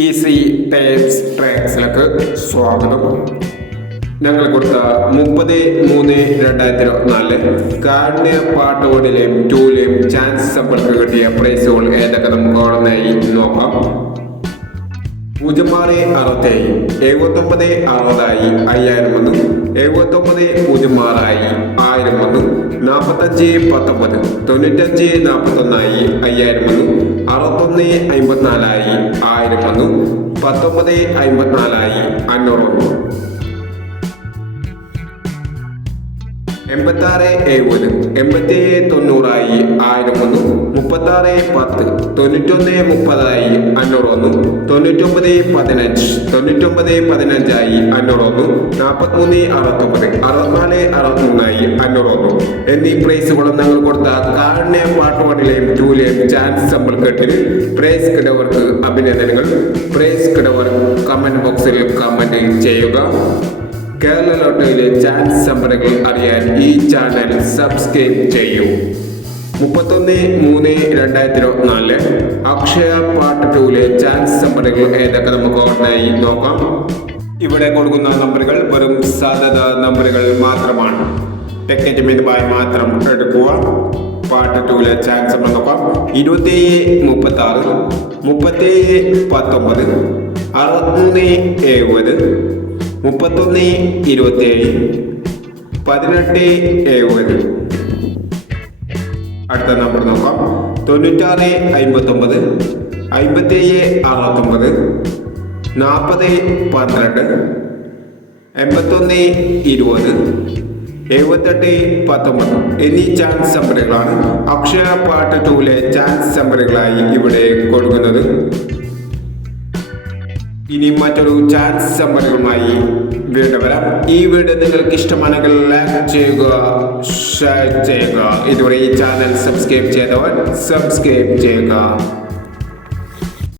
Easy types ട്രാക്സിലേക്ക് സ്വാഗതം. ഞങ്ങൾ കൊടുത്ത 30/3/2024 കാരുണ്യ പാട്ടുകളിലെയും ടൂലെയും ചാൻസ് സമ്പൾക്ക് കിട്ടിയ പ്രൈസുകൾ ഏതൊക്കെ നമുക്ക് ഓർമ്മയായി നോക്കാം. 0667 7960 5001, 7906 1001, 4519 9541 5001, 6154 1001, 1954 501, 8670 8790 1001, 3610 9130 501, 9915 9915 501, 4369 6463 501 എന്നീ പ്രൈസുകളും ഞങ്ങൾ കൊടുത്ത കാരുണ്യ പാട്ടുപാടിലെയും ടൂലെയും ചാൻസ് സമ്പിൾ കെട്ടിന് പ്രൈസ് കിടവർക്ക് അഭിനന്ദനങ്ങൾ. പ്രൈസ് കിടവർ കമന്റ് ബോക്സിൽ കമന്റ് ചെയ്യുക. കേരള ലോട്ടറിയിലെ ചാൻസ് സമ്പന്നകൾ അറിയാൻ ഈ ചാനൽ സബ്സ്ക്രൈബ് ചെയ്യൂ. 31/3/2024 അക്ഷയ പാർട്ട് 2ലെ ചാൻസ് സമ്പന്നകൾ ഏതൊക്കെ നമുക്ക് ഓർമ്മയായി നോക്കാം. ഇവിടെ കൊടുക്കുന്ന നമ്പറുകൾ വെറും സാധ്യത നമ്പറുകൾ മാത്രമാണ്. ടെക്നിക്കുമായി മാത്രം എടുക്കുക. പാർട്ട് 2ലെ ചാൻസ് നമ്മൾ നോക്കാം. 2736, 3719, 6370, 3127, 1870. അടുത്ത നമ്പർ നോക്കാം. 9659, 5769, 4012, 8120, 7819 എന്നീ ചാൻസ് നമ്പറുകളാണ് അക്ഷയ പാർട്ട് 2ലെ ചാൻസ് നമ്പറുകളായി ഇവിടെ കൊടുക്കുന്നത്. ഇനി മറ്റൊരു ചാൻസ് സമ്പന്നങ്ങളുമായി വീണ്ടും വരാം. ഈ വീഡിയോ നിങ്ങൾക്ക് ഇഷ്ടമാണെങ്കിൽ ലൈക്ക് ചെയ്യുക, ഷെയർ ചെയ്യുക. ഇതുവരെ ഈ ചാനൽ സബ്സ്ക്രൈബ് ചെയ്തവർ സബ്സ്ക്രൈബ് ചെയ്യുക.